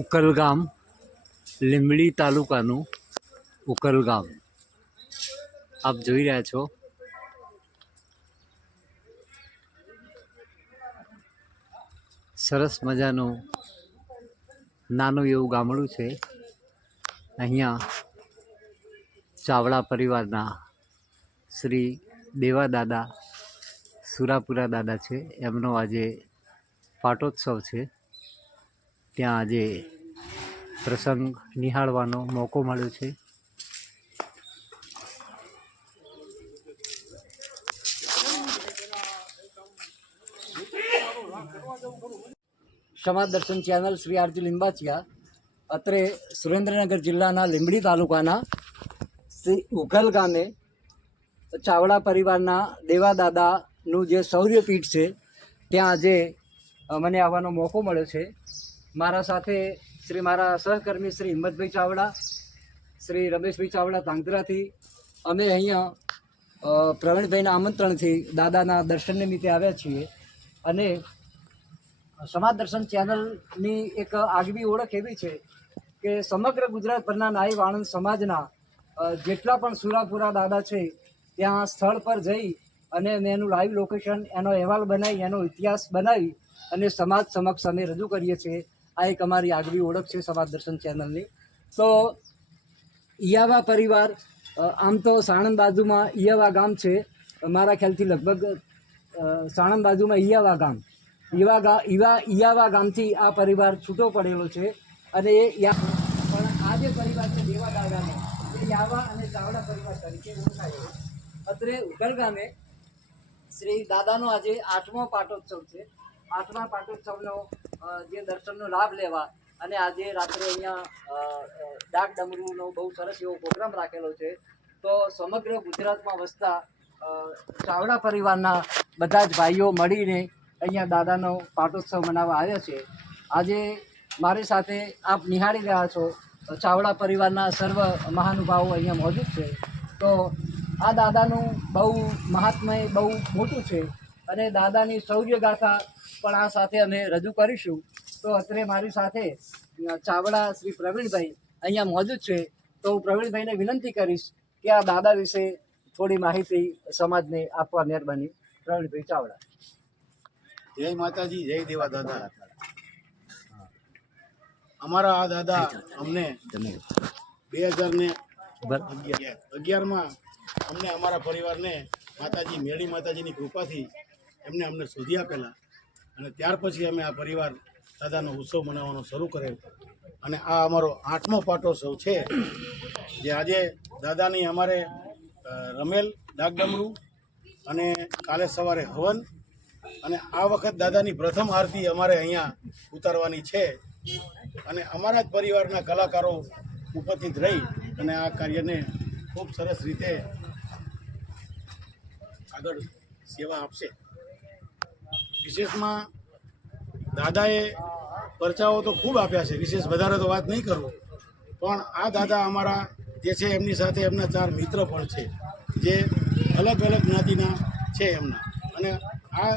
ઉકલગામ, લીંબડી તાલુકાનું ઉકલગામ આપ જોઈ રહ્યા છો. સરસ મજાનું નાનું એવું ગામડું છે. અહીંયા ચાવડા પરિવારના શ્રી દેવાદાદા સુરાપુરા દાદા છે. એમનો આજે પાટોત્સવ છે. ત્યાં આજે પ્રસંગ નિહાળવાનો મોકો મળ્યો છે. સમાજ દર્શન ચેનલ શ્રી આરતી લિંબાચિયા અત્રે સુરેન્દ્રનગર જિલ્લાના લીંબડી તાલુકાના શ્રી ઉખલ ગામે ચાવડા પરિવારના દેવાદાદાનું જે શૌર્યપીઠ છે ત્યાં આજે મને આવવાનો મોકો મળ્યો છે. મારા સાથે મારા સહકર્મી શ્રી હિંમતભાઈ ચાવડા, શ્રી રમેશભાઈ ચાવડા તાંગધ્રાથી અમે અહીંયા પ્રવીણભાઈના આમંત્રણથી દાદાના દર્શન નિમિત્તે આવ્યા છીએ. અને સમાજ દર્શન ચેનલની એક આગવી ઓળખ એવી છે કે સમગ્ર ગુજરાતભરના નાઈ વાણંદ સમાજના જેટલા પણ સુરાપુરા દાદા છે ત્યાં સ્થળ પર જઈ અને અમે એનું લાઈવ લોકેશન, એનો અહેવાલ બનાવી, એનો ઇતિહાસ બનાવી અને સમાજ સમક્ષ અમે રજૂ કરીએ છીએ. આ એક અમારી આગવી ઓળખ છે સમાજ દર્શન ચેનલની. તો ઈયાવા પરિવાર, આમ તો સાણંદ બાજુમાં ઈયાવા ગામ છે. મારા ખ્યાલથી લગભગ સાણંદ બાજુમાં ઈયાવા ગામ, ઈયાવા ગામથી આ પરિવાર છૂટો પડેલો છે. અને પણ આ જે પરિવાર છે દેવાદાદાનો, એ યાવા અને ચાવડા પરિવાર તરીકે ઓળખાય છે. અત્રે ઉકલ ગામે શ્રી દાદાનો આજે 8મો પાટોત્સવ છે. 8મા પાટોત્સવનો જે દર્શનનો લાભ લેવા અને આજે રાત્રે અહીંયા ડાક ડમરૂનો બહુ સરસ એવો પ્રોગ્રામ રાખેલો છે. તો સમગ્ર ગુજરાતમાં વસતા ચાવડા પરિવારના બધા જ ભાઈઓ મળીને અહીંયા દાદાનો પાટોત્સવ મનાવવા આવ્યા છે. આજે મારી સાથે આપ નિહાળી રહ્યા છો ચાવડા પરિવારના સર્વ મહાનુભાવો અહીંયા મોજૂદ છે. તો આ દાદાનું બહુ મહાત્મય બહુ મોટું છે અને દાદાની શૌર્ય ગાથા પણ આ સાથે અમે રજૂ કરીશું. તો અત્રે મારી સાથે ચાવડા શ્રી પ્રવીણભાઈ અહીંયા મોજૂદ છે. તો હું પ્રવીણભાઈને વિનંતી કરીશ કે આ દાદા વિશે થોડી માહિતી સમાજને આપવા મહેરબાની. પ્રવીણભાઈ ચાવડા. જય માતાજી, જય દેવા દાદા. અમારા આ દાદા અમને 2011માં અમને અમારા પરિવારને માતાજી મેળી માતાજીની કૃપાથી અમને શોધી આપેલા. અને ત્યાર પછી અમે આ પરિવાર દાદાનો ઉત્સવ મનાવવાનો શરૂ કરેલ. અને આ અમારો 8મો પાટોત્સવ છે, જે આજે દાદાની અમારે રમેલ ડાકડમરૂ અને કાલે સવારે હવન અને આ વખત દાદાની પ્રથમ આરતી અમારે અહીંયા ઉતારવાની છે. અને અમારા જ પરિવારના કલાકારો ઉપસ્થિત રહી અને આ કાર્યને ખૂબ સરસ રીતે આગળ સેવા આપશે. વિશેષમાં દાદાએ પરચાઓ તો ખૂબ આપ્યા છે, વિશેષ વધારે તો વાત નહીં કરું. પણ આ દાદા અમારા જે છે એમની સાથે એમના 4 મિત્ર પણ છે, જે અલગ અલગ જ્ઞાતિના છે એમના. અને આ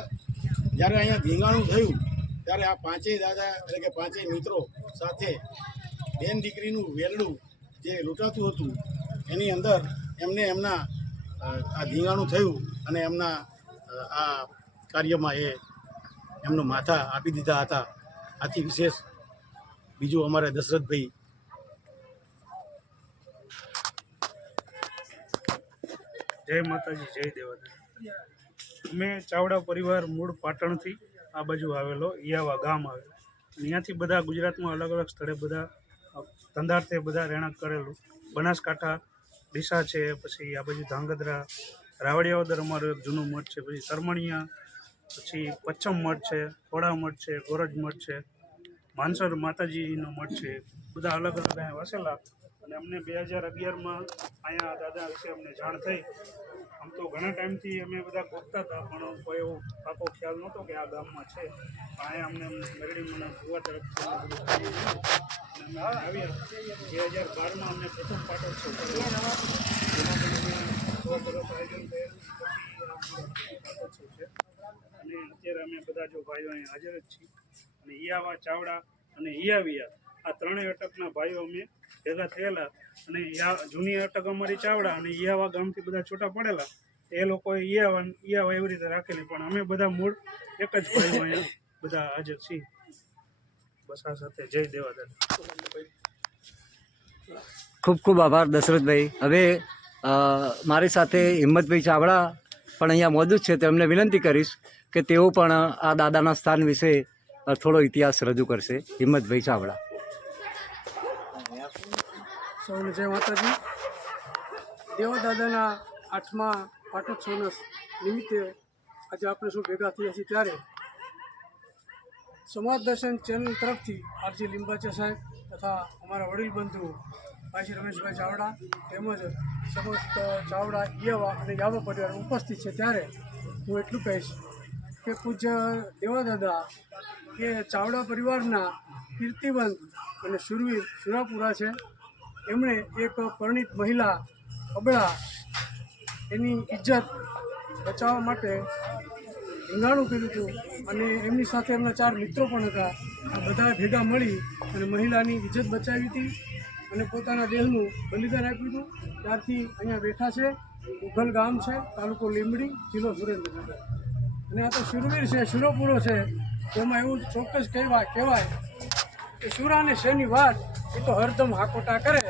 જ્યારે અહીંયા ધીંગાણું થયું ત્યારે આ 5 દાદા એટલે કે 5 મિત્રો સાથે બેન દીકરીનું વેરડું જે લૂંટાતું હતું એની અંદર એમના આ ધીંગાણું થયું અને એમના આ કાર્યમાં એમનું માથા આપી દીધા હતા. આથી વિશેષ બીજું અમારે દશરથભાઈ. જય માતાજી, જય દેવાદાદા. અમે ચાવડા પરિવાર મૂળ પાટણથી આ બાજુ આવેલો ઈયાવા ગામ આવેલું. અહીંયાથી બધા ગુજરાતમાં અલગ અલગ સ્થળે બધા ધંધાર્થે બધા રહેણાંક કરેલું. બનાસકાંઠા, ડીસા છે, પછી આ બાજુ ધાંગધ્રા, રાવડિયાવદર અમારું એક જૂનું મઠ છે, પછી સરમણિયા, પછી પચ્છમ મઠ છે, થોડા મઠ છે, ગોરજ મઠ છે, માનસર માતાજીનો મઠ છે. બધા અલગ અલગ અહીંયા વસેલા. અને અમને 2011માં અહીંયા દાદા વિશે અમને જાણ થઈ. આમ તો ઘણા ટાઈમથી અમે બધા ગોતતા હતા, પણ કોઈ એવો પાકો ખ્યાલ નહોતો કે આ ગામમાં છે. અહીંયા અમને મેરડી મને જોવા તરફથી અમે આવ્યા. 2012માં અમને પ્રથમ પાટોત્સવ કર્યો. આયોજન થયેલું પાટોત્સવ છે. અને અત્યારે અમે બધા જો ભાઈઓ અહીંયા હાજર જ છીએ. અને ઈયાવા ચાવડા અને ઈયાવિયા આ ત્રણેય અટકના ભાઈઓ અમે ભેગા થયેલા અને જૂની અટક અમારી ચાવડા અને ઈયાવા ગામથી બધા છૂટા પડેલા. એ લોકોએ ઈયાવા એવી રીતે રાખેલી, પણ અમે બધા મૂળ એક જ ભાઈઓ અહીંયા બધા હાજર છીએ. બસ આ સાથે જય દેવાદાદા. ખૂબ ખૂબ આભાર દશરથભાઈ. હવે મારી સાથે હિંમતભાઈ ચાવડા પણ અહીંયા મોજૂદ છે, તેમને વિનંતી કરીશ કે તેઓ પણ આ દાદાના સ્થાન વિશે થોડો ઇતિહાસ રજૂ કરશે. હિંમતભાઈ ચાવડા. સૌને જય માતાજી. દેવાદાદાના 8મા પાટોત્સવના નિમિત્તે આજે આપણે શું ભેગા થયા છીએ ત્યારે સમાજ દર્શન ચેનલ તરફથી આરજી લિંબાચા સાહેબ તથા અમારા વડીલ બંધુ ભાઈ શ્રી રમેશભાઈ ચાવડા તેમજ સમસ્ત ચાવડા ઈયાવા અને યાવા પરિવાર ઉપસ્થિત છે. ત્યારે હું એટલું કહીશ કે પૂજ્ય દેવાદાદા એ ચાવડા પરિવારના કીર્તિવંત અને શૂરવીર સુરાપુરા છે. એમણે એક પરિણીત મહિલા અબળા એની ઇજ્જત બચાવવા માટે રીંગાણું કર્યું હતું અને એમની સાથે એમના 4 મિત્રો પણ હતા. બધાએ ભેગા મળી અને મહિલાની ઇજ્જત બચાવી હતી અને પોતાના દેહનું બલિદાન આપ્યું હતું. ત્યારથી અહીંયા બેઠા છે. ઉગલ ગામ છે, તાલુકો લીંબડી, જિલ્લો સુરેન્દ્રનગર. અને આ તો શૂરવીર છે, શૂરોપુરો છે. તેમાં એવું ચોક્કસ કહેવાય કે શુરાને શેની વાત એ તો હરદમ હાકોટા કરે.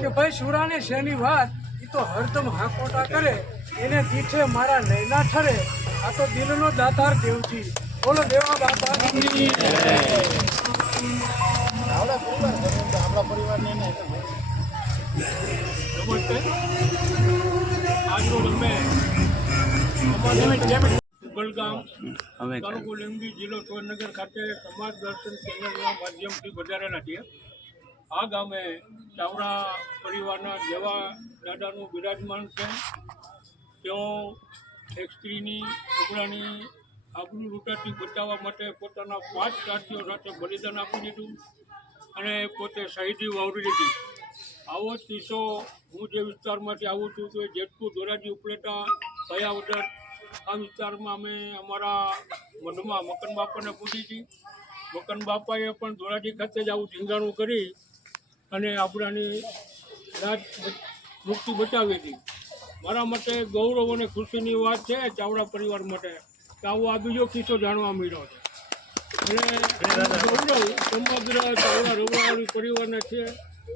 કે ભાઈ શુરાને શેની વાત એ તો હરદમ હાકોટા કરે. એને દીઠે મારા નૈના ઠરે. આ તો દિલનો દાતાર દેવજી. બોલો દેવા બાપા. આપણા પરિવારને નમસ્તે. આજરોજ ઉગલગામ તાલુકો લીંબડી જિલ્લો સુરેન્દ્રનગર ખાતે સમાજ દર્શન ચેનલના માધ્યમથી પધારેલા છીએ. આ ગામે ચાવડા પરિવારના દેવા દાદાનું બિરાજમાન છે. તેઓ એક સ્ત્રીની અબળાની આબરૂ લૂંટાથી બચાવવા માટે પોતાના 5 સાથીઓ સાથે બલિદાન આપી દીધું અને પોતે શહીદી વાવરી દીધી. આવો જ કિસ્સો હું જે વિસ્તારમાંથી આવું છું તો જેતપુર ધોરાજી ઉપલેટા ભયાવદર આ વિસ્તારમાં અમે અમારા મઢમાં મકન બાપાને પૂછી હતી. મકન બાપાએ પણ ધોરાજી ખાતે જ આવું ઢીંગાણું કરી અને આપણાની રાજ મુક્તિ બચાવી હતી. મારા માટે ગૌરવ અને ખુશીની વાત છે ચાવડા પરિવાર માટે કે આવો આ બીજો કિસ્સો જાણવા મળ્યો છે. અને ગૌરવ સમગ્ર ચાવડા રવાવાળી પરિવારને છે.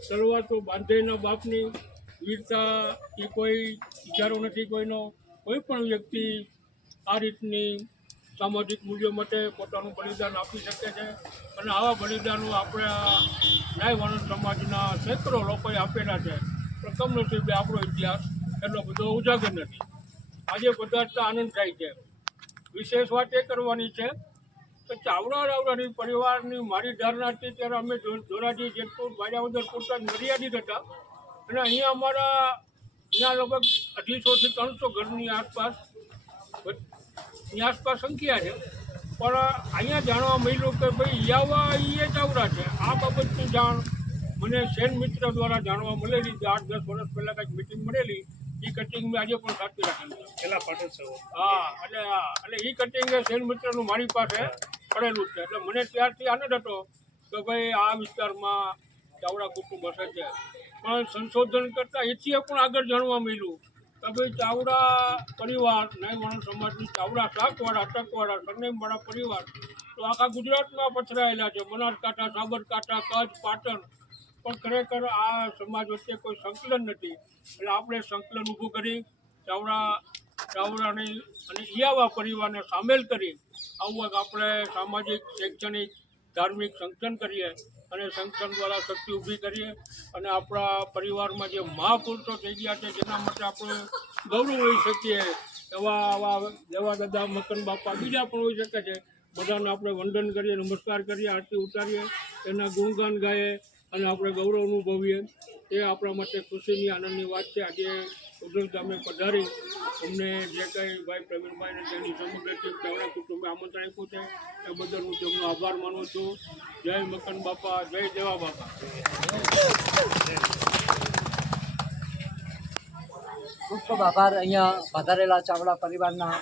તલવાર તો બાંધેના બાપની વીરતા એ કોઈ ઇજારો નથી કોઈનો. કોઈ પણ વ્યક્તિ આ રીતની સામાજિક મૂલ્યો માટે પોતાનું બલિદાન આપી શકે છે અને આવા બલિદાનો આપણા ન્યાયવાણંદ સમાજના સેંકડો લોકોએ આપેલા છે. પ્રથમ નસીબે આપણો ઇતિહાસ એટલો બધો ઉજાગર નથી. આજે બધા આનંદ થાય છે. વિશેષ વાત એ કરવાની છે કે ચાવડા રાવડાની પરિવારની મારી ધારણા હતી ત્યારે અમે ધોરાજી જેતપુર ભાયાવદર પૂરતા જ મર્યાદિત હતા અને અહીંયા અમારા અહીંયા લગભગ 250 થી 300 ઘરની આસપાસ સંખ્યા છે. પણ અહીંયા જાણવા મળ્યું કે ભાઈ યાવા એ ચાવડા છે. આ બાબતની જાણ મને સેન મિત્ર દ્વારા જાણવા મળેલી. 8-10 વર્ષ પહેલાં કંઈક મિટિંગ મળેલી. એ કટિંગ મેં આજે પણ સાચી રાખેલું છે. પેલા પાટોત્સવ. હા, એટલે એ કટિંગ સેન મિત્રનું મારી પાસે પડેલું છે. એટલે મને ત્યારથી આનંદ હતો કે ભાઈ આ વિસ્તારમાં ચાવડા કુટુંબ હશે છે. પણ સંશોધન કરતાં એથી પણ આગળ જાણવા મળ્યું કે ભાઈ ચાવડા પરિવાર ન્યાયવાણંદ સમાજની ચાવડા શાકવાળા અટકવાળા સરનેમવાળા પરિવાર તો આખા ગુજરાતમાં પથરાયેલા છે. બનાસકાંઠા, સાબરકાંઠા, કચ્છ, પાટણ. પણ ખરેખર આ સમાજ વચ્ચે કોઈ સંકલન નથી. એટલે આપણે સંકલન ઊભું કરી ચાવડાને અને ઈયાવા પરિવારને સામેલ કરી આવું આપણે સામાજિક, શૈક્ષણિક, ધાર્મિક સંગઠન કરીએ અને સંગઠન દ્વારા શક્તિ ઊભી કરીએ અને આપણા પરિવારમાં જે મહાપુરુષો થઈ ગયા છે જેના માટે આપણે ગૌરવ હોઈ શકીએ એવા આવા દેવા દાદા, મકન બાપા, બીજા પણ હોઈ શકે છે. બધાને આપણે વંદન કરીએ, નમસ્કાર કરીએ, આરતી ઉતારીએ, એના ગુણગાન ગાઈએ અને આપણે ગૌરવ અનુભવીએ. એ આપણા માટે ખુશીની, આનંદની વાત છે. આજે ઉગલ ગામે પધારી અમને જે કંઈ ભાઈ પ્રવીણભાઈને તેની સમગ્ર ટીમ ચાવડા કુટુંબે આમંત્રણ આપ્યું છે એ બદલ હું તેમનો આભાર માનું છું. જય મકન બાપા, જય દેવા બાપા. ખૂબ ખૂબ આભાર. અહીંયા પધારેલા ચાવડા પરિવારના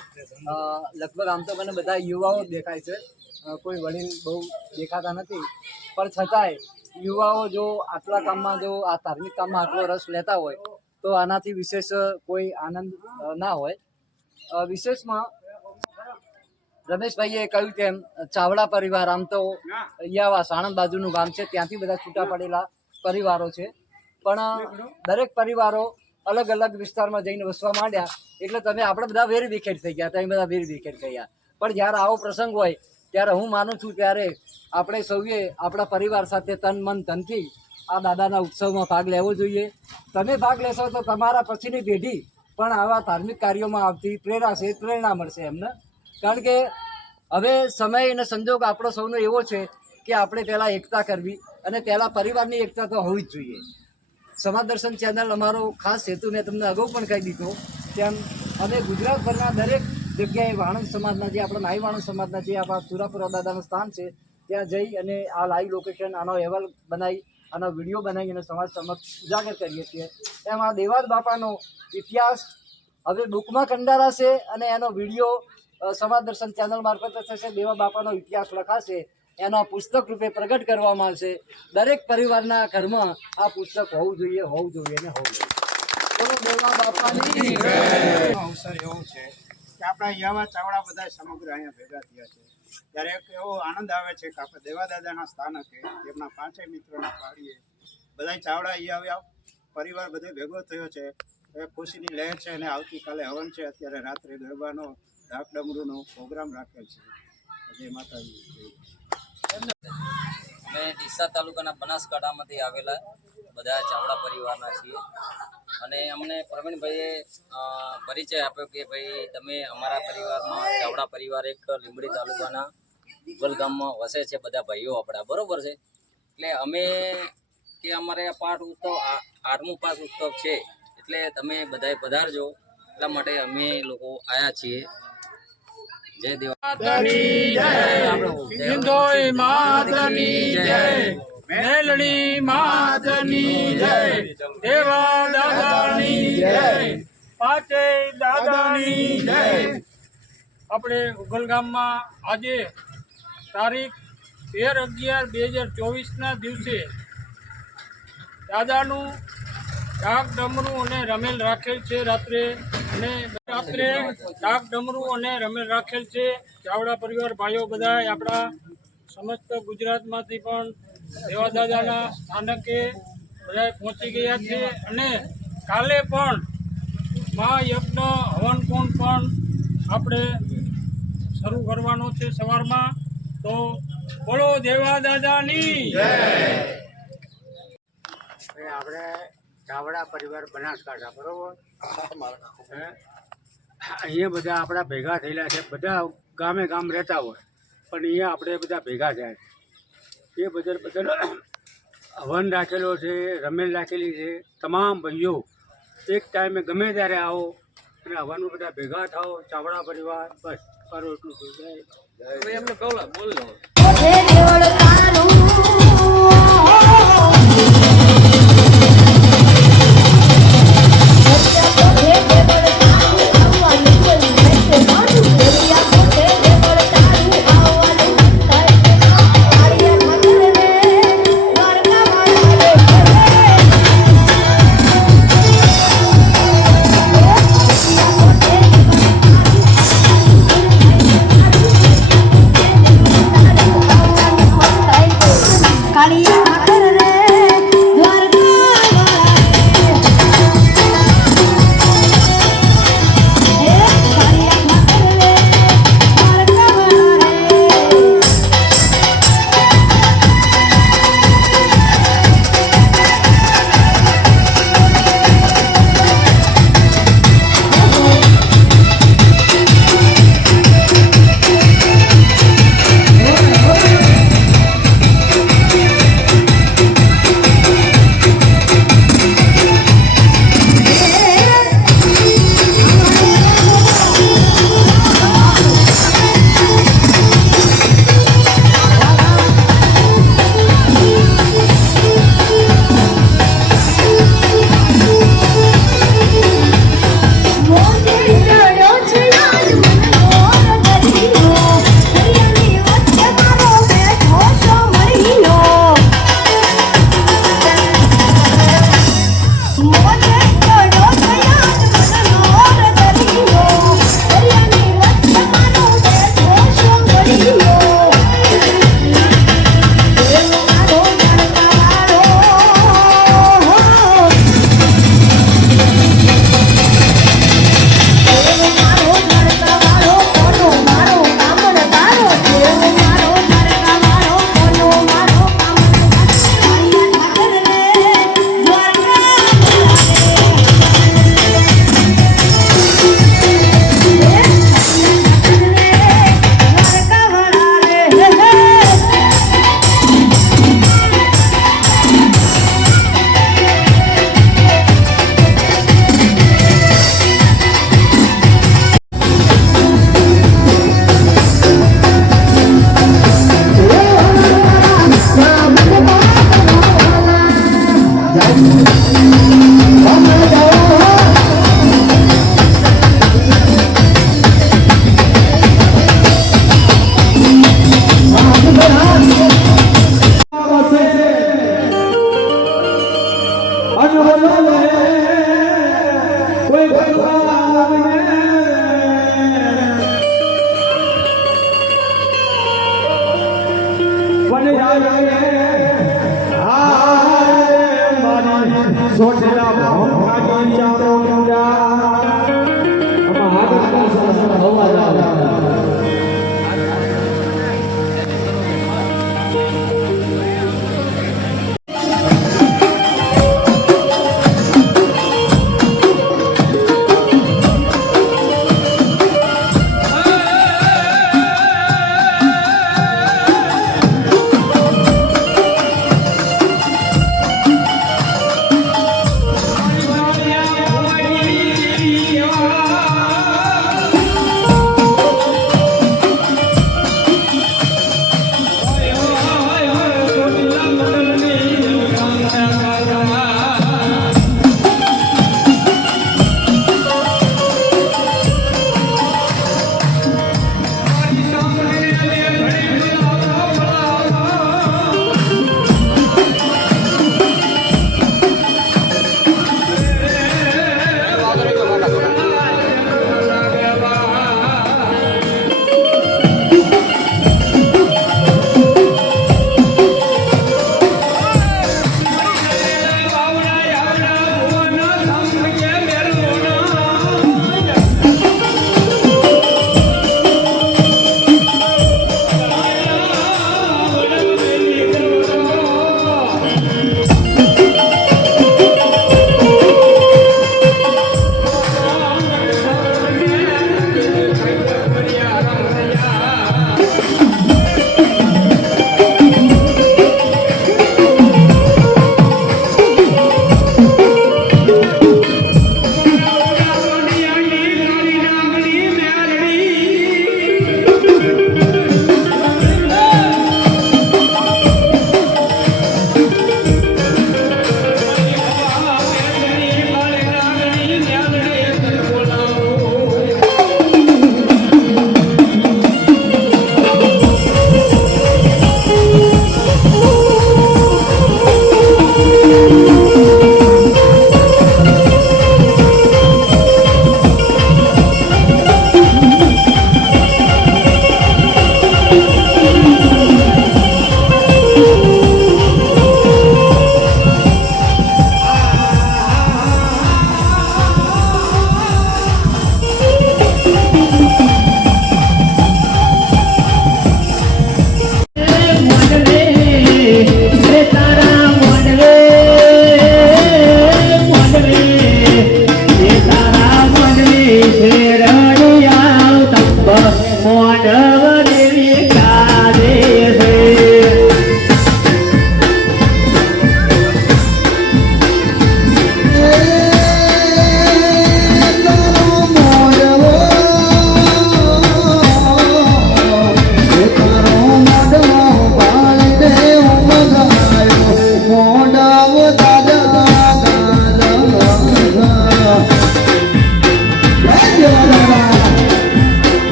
લગભગ આમ તો મને બધા યુવાઓ દેખાય છે. કોઈ વડીલ બહુ દેખાતા નથી, પણ છતાંય યુવાઓ જો આટલા કામમાં જો આ ધાર્મિક કામમાં આટલો રસ લેતા હોય તો આનાથી વિશેષ કોઈ આનંદ ના હોય. વિશેષમાં રમેશભાઈએ કહ્યું તેમ ચાવડા પરિવાર આમ તો યાવા સાણંદ બાજુનું ગામ છે, ત્યાંથી બધા છૂટા પડેલા પરિવારો છે, પણ દરેક પરિવારો અલગ અલગ વિસ્તારમાં જઈને વસવા માંડ્યા એટલે તમે આપણે બધા વેર વિખેર થઈ ગયા, તમે બધા વેર વિખેર ગયા. પણ જ્યારે આવો પ્રસંગ હોય ત્યારે હું માનું છું ત્યારે આપણે સૌએ આપણા પરિવાર સાથે તન મન ધનથી આ દાદાના ઉત્સવમાં ભાગ લેવો જોઈએ. તમે ભાગ લેશો તો તમારા પછીની પેઢી પણ આવા ધાર્મિક કાર્યોમાં આવતી પ્રેરણા મળશે એમને. કારણ કે હવે સમય અને સંજોગ આપણો સૌનો એવો છે કે આપણે પહેલાં એકતા કરવી અને પહેલાં પરિવારની એકતા તો હોવી જ જોઈએ. સમાજ દર્શન ચેનલ અમારો ખાસ હેતુ મેં તમને અગાઉ પણ કહી દીધો તેમ અમે ગુજરાતભરના દરેક જગ્યાએ વાણંદ સમાજના જે આપણા નાઈ વાણંદ સમાજના જે આપણા સુરાપુરા દાદાનું સ્થાન છે ત્યાં જઈ અને આ લાઈવ લોકેશન આનો અહેવાલ બનાવી આનો વિડીયો બનાવી અને સમાજ સમક્ષ ઉજાગર કરીએ છીએ. એમ આ દેવાદ બાપાનો ઇતિહાસ હવે બુકમાં કંડારાશે અને એનો વિડીયો સમાજ દર્શન ચેનલ મારફતે થશે. દેવા બાપાનો ઇતિહાસ લખાશે, એનો પુસ્તક રૂપે પ્રગટ કરવામાં આવશે. દરેક પરિવારના ઘરમાં આ પુસ્તક હોવું જોઈએ ને હોવું જોઈએ. બોલો દેવા બાપાની જય. અવસર એવો છે કે આપણા યાવા ચાવડા બધા સમગ્ર અહીંયા ભેગા થયા છે ત્યારે એક એવો આનંદ આવે છે કે આપણે દેવા દાદાના સ્થાનકે તેમના 5 મિત્રોના પાડીએ બધા ચાવડા અહીંયા પરિવાર બધે ભેગો થયો છે. એ ખુશીની લહેર છે અને આવતીકાલે હવન છે. અત્યારે રાત્રે ગરબાનો ઢાક ડમરૂનો પ્રોગ્રામ રાખેલ છે. જય માતાજી. અમે ડીસા તાલુકાના બનાસકાંઠામાંથી આવેલા બધા ચાવડા પરિવારના છીએ અને અમને પ્રવીણભાઈએ પરિચય આપ્યો કે ભાઈ તમે અમારા પરિવારમાં ચાવડા પરિવાર એક લીંબડી તાલુકાના ઉગલ ગામમાં વસે છે બધા ભાઈઓ આપણા, બરોબર છે. એટલે અમે કે અમારે આ પાઠ ઉત્સવ 8મો પાઠ ઉત્સવ છે એટલે તમે બધાએ પધારજો એટલા માટે અમે લોકો આવ્યા છીએ. જય દેવાની જય, સિંધોઈ માતની જય, મેલડી માતની જય, દેવા દાદાની જય, પાંચેય દાદાની જય. આપણે ઉગલ ગામમાં આજે તારીખ 13/11/2024ના દિવસે દાદાનું ઢાક ડમરું અને રમેલ રાખેલ છે. રાત્રે ઢાક ડમરું અને રમેલ રાખેલ છે. ચાવડા પરિવાર ભાઈઓ બધા આપણા સમસ્ત ગુજરાતમાંથી પણ દેવા દાદાના સ્થાનકે બધા પહોંચી ગયા છે અને કાલે પણ મહાયજ્ઞ હવન કુંડ પણ આપણે શરૂ કરવાનો છે સવારમાં. તો બોલો દેવા દાદાની જય. આપણે ચાવડા પરિવાર બનાસકાંઠા બરોબર અહીંયા બધા આપણા ભેગા થયેલા છે. બધા ગામે ગામ રહેતા હોય પણ અહીંયા આપણે બધા ભેગા થયા છે. એ બધા હવન રાખેલો છે, રમેલ રાખેલી છે. તમામ ભાઈઓ એક ટાઈમે ગમે ત્યારે આવો અને હવનમાં બધા ભેગા થાઓ. ચાવડા પરિવાર બસ કરો એટલું એમને બોલ લો.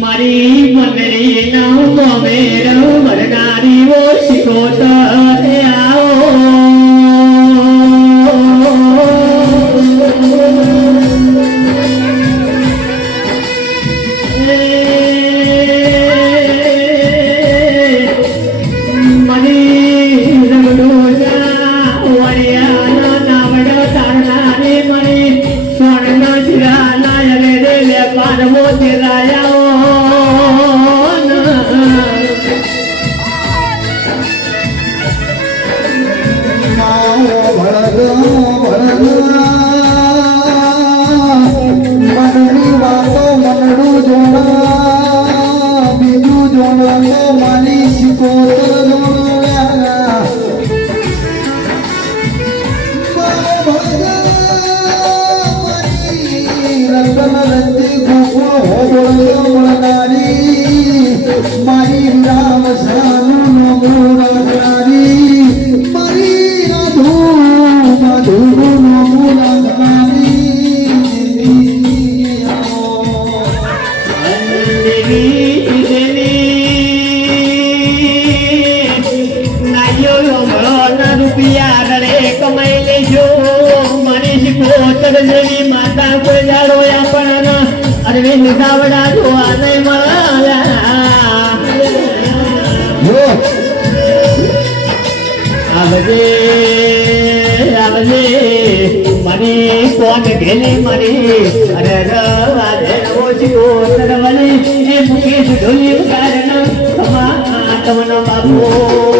મારી મંદરી ના મેર વરનારી ઓ શિકોતર આવો મરી રગડોજા વરિયાના નાવડ તારનારી મરી સ્વર્ણ શિરાના રે લે પાનમો તેરાયા મારી શીખો અરવિંદ ચાવડા જોવા નહીં મળ્યા આવજે આવજે મને કોણ ઘેલી મરી અરે રાધે ઓછી સરવલી એ મુકેશ ઢોલી કારણ તમા તમનો બાપુ